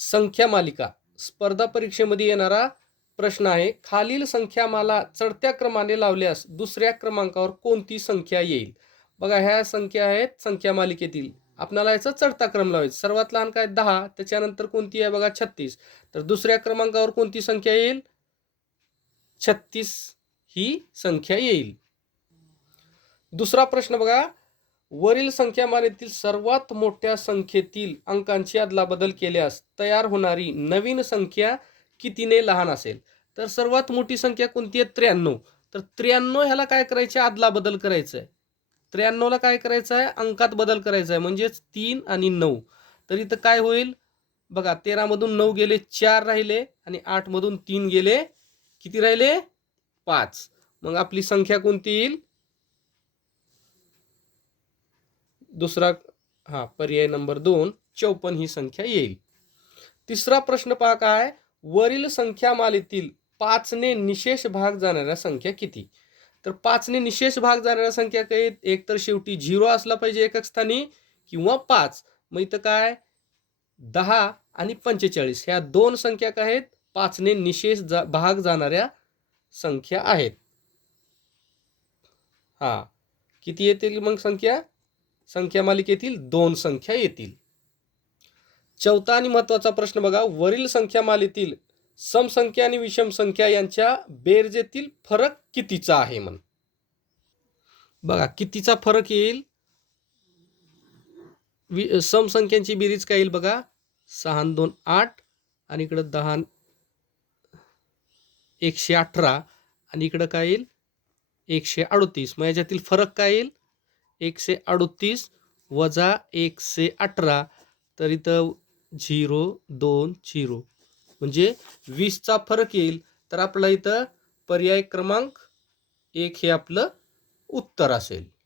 संख्या मालिका स्पर्धा परीक्षेमध्ये येणारा प्रश्न आहे. खालील संख्यामाला चढत्या क्रमाने लावल्यास दुसऱ्या क्रमांकावर कोणती संख्या येईल? बघा, ह्या संख्या आहेत संख्या मालिकेतील. आपल्याला याचा चढता क्रम लावायचा. सर्वात लहान काय 10, त्याच्यानंतर कोणती आहे बघा 36. तर दुसऱ्या क्रमांकावर कोणती संख्या येईल? 36 ही संख्या येईल. दुसरा प्रश्न बघा, वरील संख्यामालेतील सर्वात मोठ्या संख्येतील अंकांची अदलाबदल केल्यास तयार होणारी नवीन संख्या कितीने लहान असेल? तर सर्वात मोठी संख्या कोणती आहे? 93. तर 93 ह्याला काय करायचे? अदलाबदल करायचं आहे. 93 ला काय करायचं आहे? अंकात बदल करायचा आहे, म्हणजेच 3 आणि 9. तर इथं काय होईल बघा, 13 मधून 9 गेले, 4 राहिले, आणि 8 मधून 3 गेले, किती राहिले? 5. मग आपली संख्या कोणती येईल? दुसरा पर्याय नंबर 2 54 ही संख्या येईल. तिसरा प्रश्न पहा काय, वरील संख्यामालेतील 5 ने निशेष भाग जाणाऱ्या संख्या किती? तर 5 ने निशेष भाग जाणाऱ्या संख्या काही एक तर शेवटी 0 असला पाहिजे एकक स्थानी, किंवा 5. मग इथं काय 10 आणि 45 ह्या दोन संख्या काय आहेत? 5 ने निशेष भाग जाणाऱ्या संख्या आहेत. किती येतील मग संख्या? संख्या मालिकेतील 2 संख्या येतील. चौथा आणि महत्वाचा प्रश्न बघा, वरील संख्या मालेतील समसंख्या आणि विषम संख्या यांच्या बेरजेतील फरक कितीचा आहे? बघा, कितीचा फरक येईल? समसंख्यांची बेरीज काय येईल बघा, 6 आणि 2 8, आणि इकडे 10 118, आणि इकडे काय येईल 138. मग याच्यातील फरक काय येईल? 138 वजा 118. तर इथं 0 2 0 म्हणजे 20चा फरक येईल. तर आपला इथं पर्याय क्रमांक 1 हे आपलं उत्तर असेल.